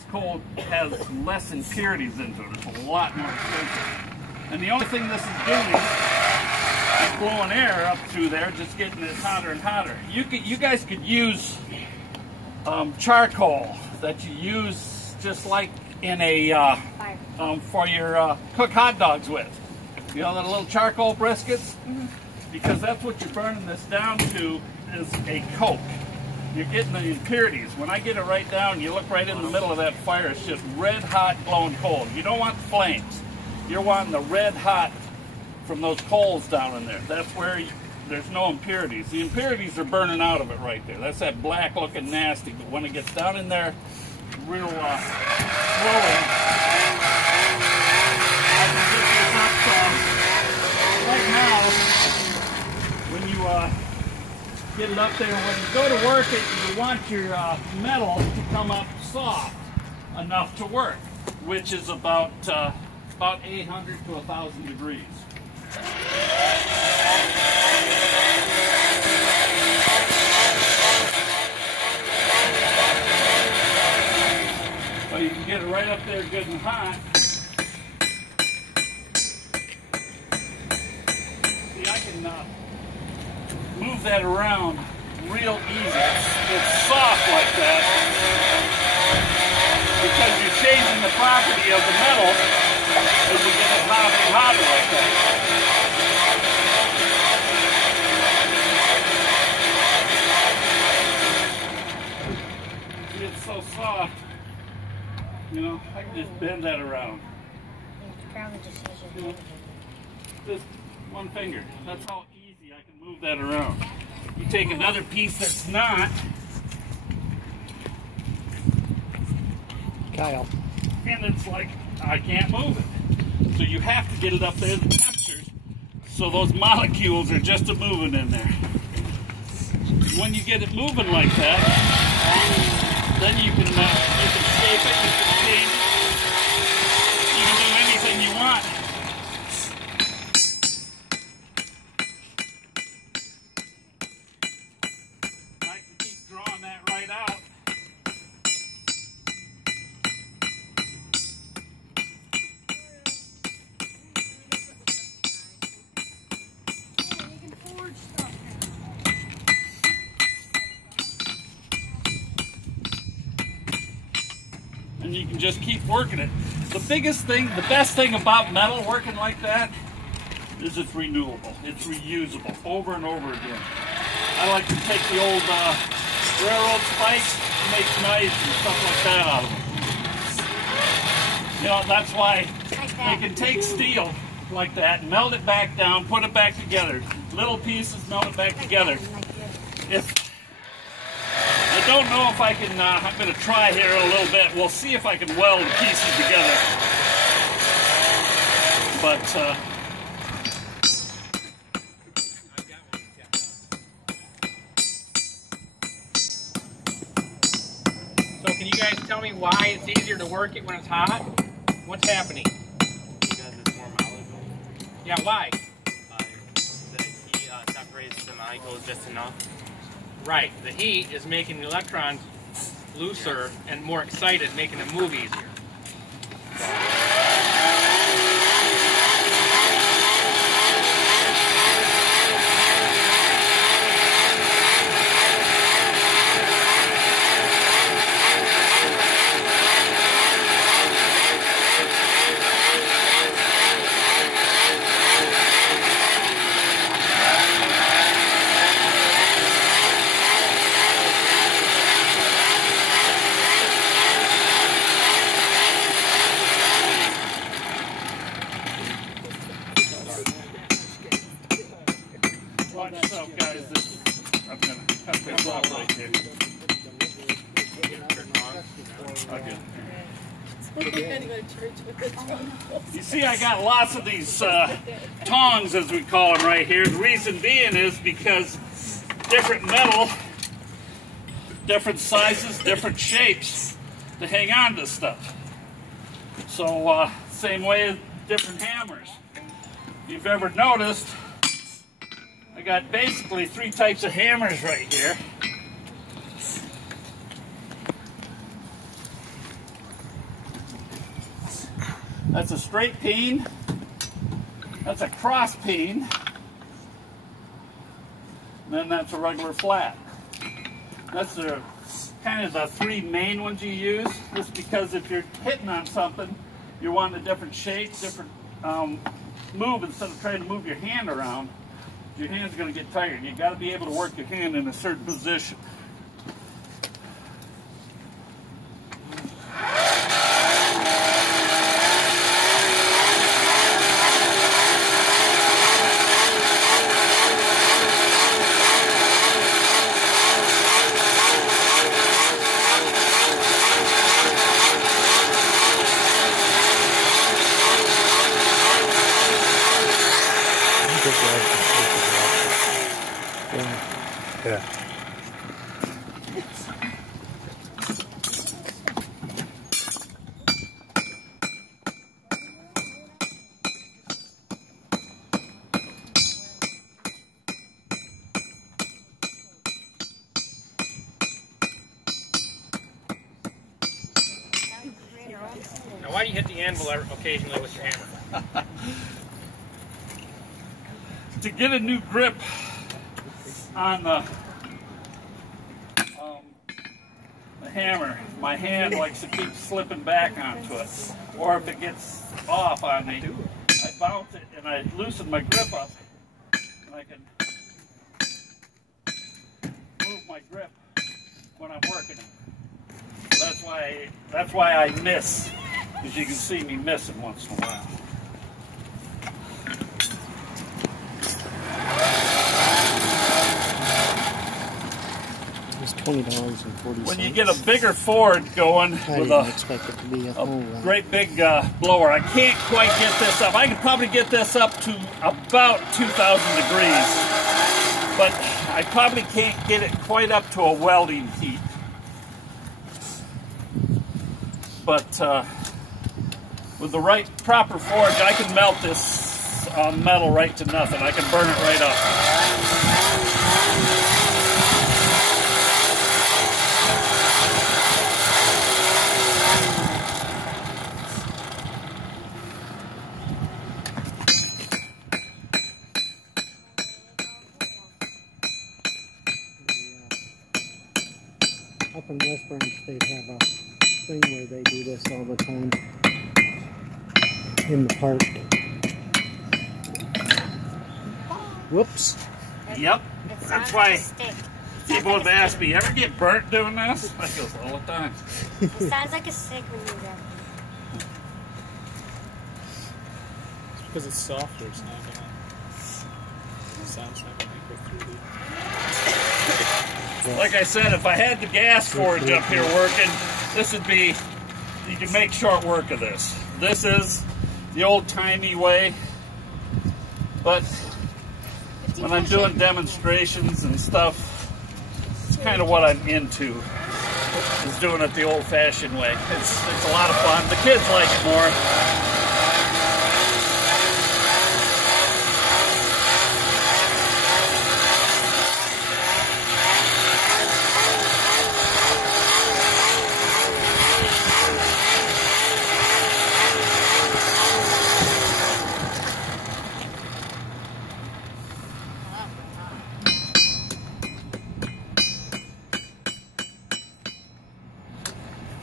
this coal has less impurities into it. It's a lot more expensive. And the only thing this is doing is blowing air up through there, just getting it hotter and hotter. You guys could use charcoal that you use just like in a for your cook hot dogs with. You know, the little charcoal briskets? Mm-hmm. Because that's what you're burning this down to, is a coke. You're getting the impurities. When I get it right down, you look right in the middle of that fire, it's just red hot glowing coal. You don't want the flames. You're wanting the red hot from those coals down in there. That's where there's no impurities. The impurities are burning out of it right there. That's that black looking nasty. But when it gets down in there, real slowly, I can get this up right now. When you get it up there, when you go to work it, you want your metal to come up soft enough to work, which is about 800 to 1,000 degrees. Well, you can get it right up there good and hot. See, I can move that around real easy. It's soft like that because you're changing the property of the metal as you get it hotter and hotter like that. See, it's so soft, you know, I can just bend that around. You know, just one finger. That's how easy I can move that around. You take another piece that's not, Kyle, and it's like, I can't move it. So you have to get it up there, the temperatures, so those molecules are just a moving in there. When you get it moving like that, then you can shape it, you can change it, you can do anything you want. I can keep drawing that right out. And you can just keep working it. The biggest thing, the best thing about metal working like that is it's renewable. It's reusable over and over again. I like to take the old railroad spikes and make knives and stuff like that out of them. You know, that's why they can take steel like that, melt it back down, put it back together. Little pieces, melt it back together. I don't know if I can, I'm going to try here a little bit. We'll see if I can weld the pieces together. But, so can you guys tell me why it's easier to work it when it's hot? What's happening? Because it's more malleable. Yeah, why? The heat separates the molecules just enough. Right, the heat is making the electrons looser and more excited, making them move easier. watch yourself, guys. I'm going to cut this off right here. Okay. You see, I got lots of these tongs, as we call them right here. The reason being is because different metal, different sizes, different shapes to hang on to stuff. So, same way as different hammers. If you've ever noticed, I got basically 3 types of hammers right here. That's a straight peen. That's a cross peen. And then that's a regular flat. That's the kind of the three main ones you use. Just because if you're hitting on something, you want a different shape, different move instead of trying to move your hand around. Your hand's going to get tired. You got to be able to work your hand in a certain position. Yeah. Now, why do you hit the anvil occasionally with your hammer? To get a new grip on the hammer, my hand likes to keep slipping back onto it. Or if it gets off on me, I bounce it and I loosen my grip up and I can move my grip when I'm working it. So that's why I miss, as you can see me missing once in a while. $20.40. When you get a bigger Ford going with a great big blower, I can't quite get this up. I can probably get this up to about 2,000 degrees, but I probably can't get it quite up to a welding heat. But with the right proper forge, I can melt this metal right to nothing. I can burn it right up. Up in West Branch, they have a thing where they do this all the time in the park. Whoops. Yep. That's why people have asked me, ever get burnt doing this? I go all the time. It sounds like a stick when you do that. It's because it's softer, it's not gonna. It sounds not gonna go through the. Like I said, if I had the gas forge up here working, this would be, you can make short work of this. This is the old-timey way, but when I'm doing demonstrations and stuff, it's kind of what I'm into, is doing it the old-fashioned way. It's a lot of fun. The kids like it more.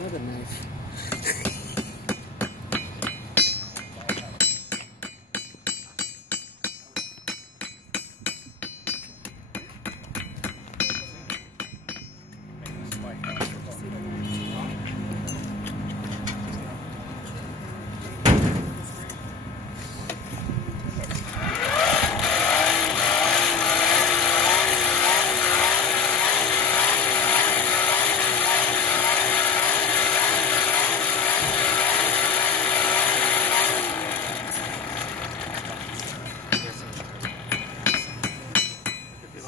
Another knife.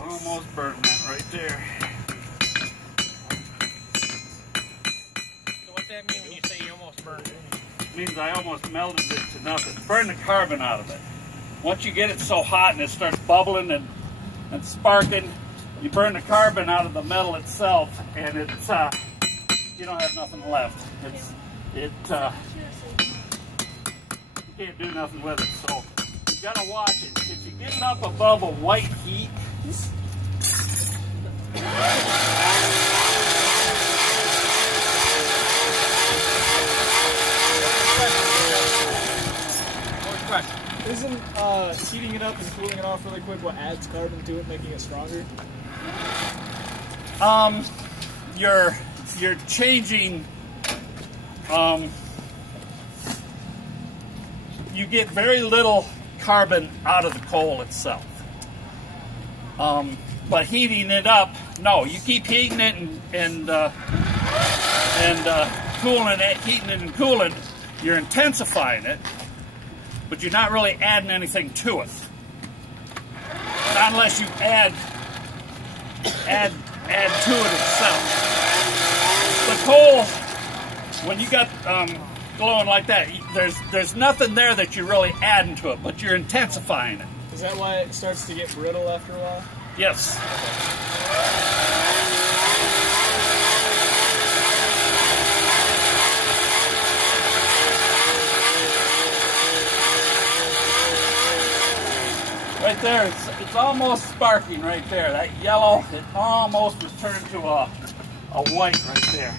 Almost burned that right there. So what's that mean when you say you almost burned it? It means I almost melted it to nothing. Burn the carbon out of it. Once you get it so hot and it starts bubbling and sparking, you burn the carbon out of the metal itself, and it's you don't have nothing left. can't do nothing with it. So you gotta watch it. If you get it up above a white heat, Isn't heating it up and cooling it off really quick what adds carbon to it, making it stronger? You're changing. You get very little carbon out of the coal itself. But heating it up, no, you keep heating it and cooling it, heating it and cooling. You're intensifying it, but you're not really adding anything to it. Not unless you add to it itself. The coal, when you got glowing like that, there's nothing there that you're really adding to it, but you're intensifying it. Is that why it starts to get brittle after a while? Yes. Right there, it's almost sparking right there. That yellow, it almost was turned to a white right there.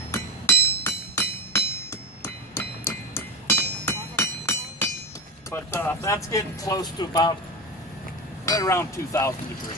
But that's getting close to about right around 2,000 degrees.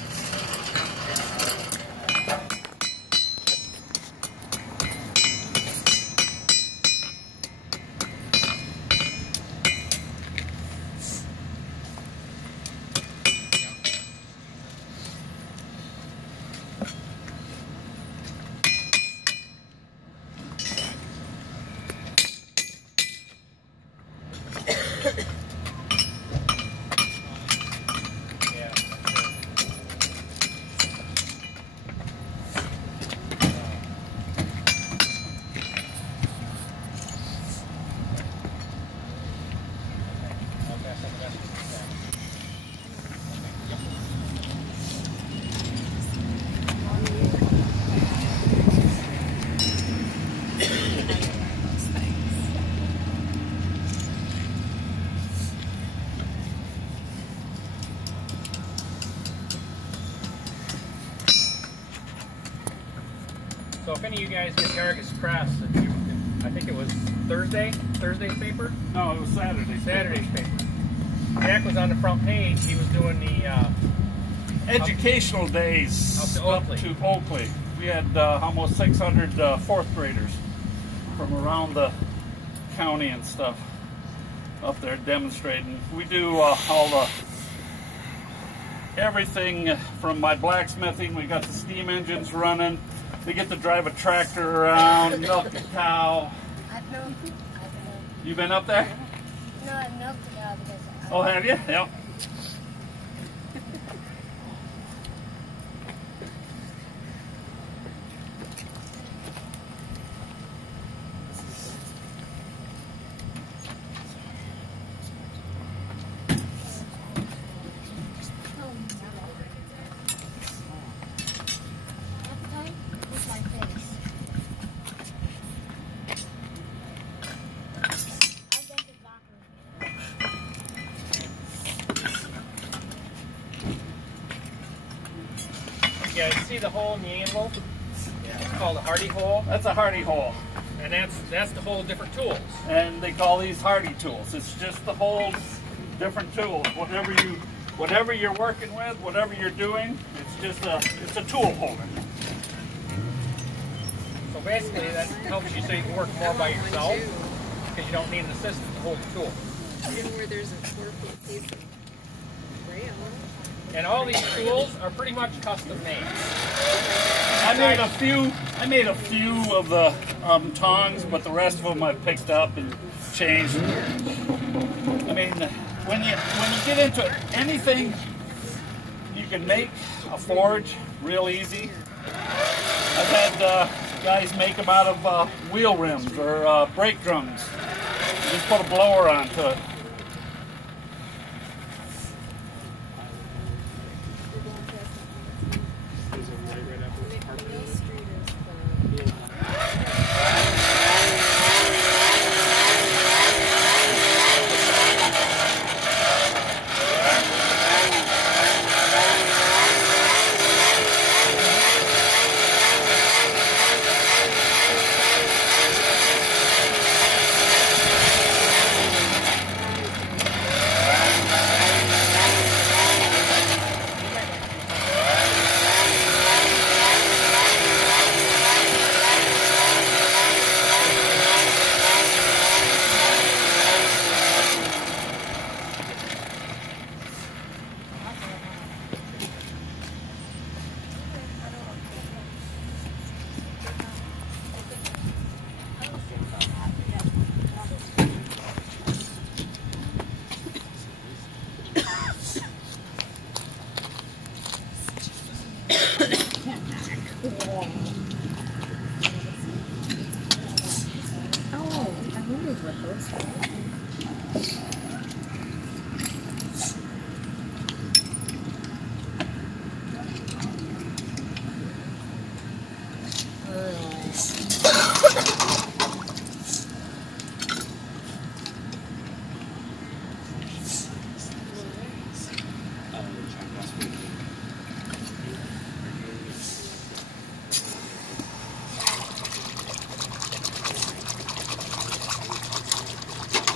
So if any of you guys get the Argus Press, I think it was Thursday's paper? No, it was Saturday's paper. Jack was on the front page. He was doing the educational days up to Oakley. We had almost 600 fourth graders from around the county and stuff up there demonstrating. We do everything from my blacksmithing. We got the steam engines running. We get to drive a tractor around, milk a cow. I've milked. You been up there? No, I've milked a cow because Oh, have you? Yeah. appetite is my face. I've been to doctor. You guys see the hole in the anvil? Yeah. It's called a hardy hole, That's a hardy hole. and that's to hold different tools. And they call these hardy tools. It's just to hold different tools. Whatever you're working with, whatever you're doing, it's a tool holder. So basically, that helps you so you can work more by yourself because you don't need an assistant to hold the tool. And where there's a 4-foot piece of rail. And all these tools are pretty much custom made. I made a few of the tongs, but the rest of them I picked up and changed. I mean, when you get into anything, you can make a forge real easy. I've had guys make them out of wheel rims or brake drums. Just put a blower onto it. was what those were.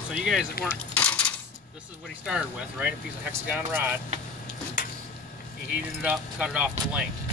So you guys that weren't, this is what he started with, right? A piece of hexagon rod. He heated it up, cut it off the length.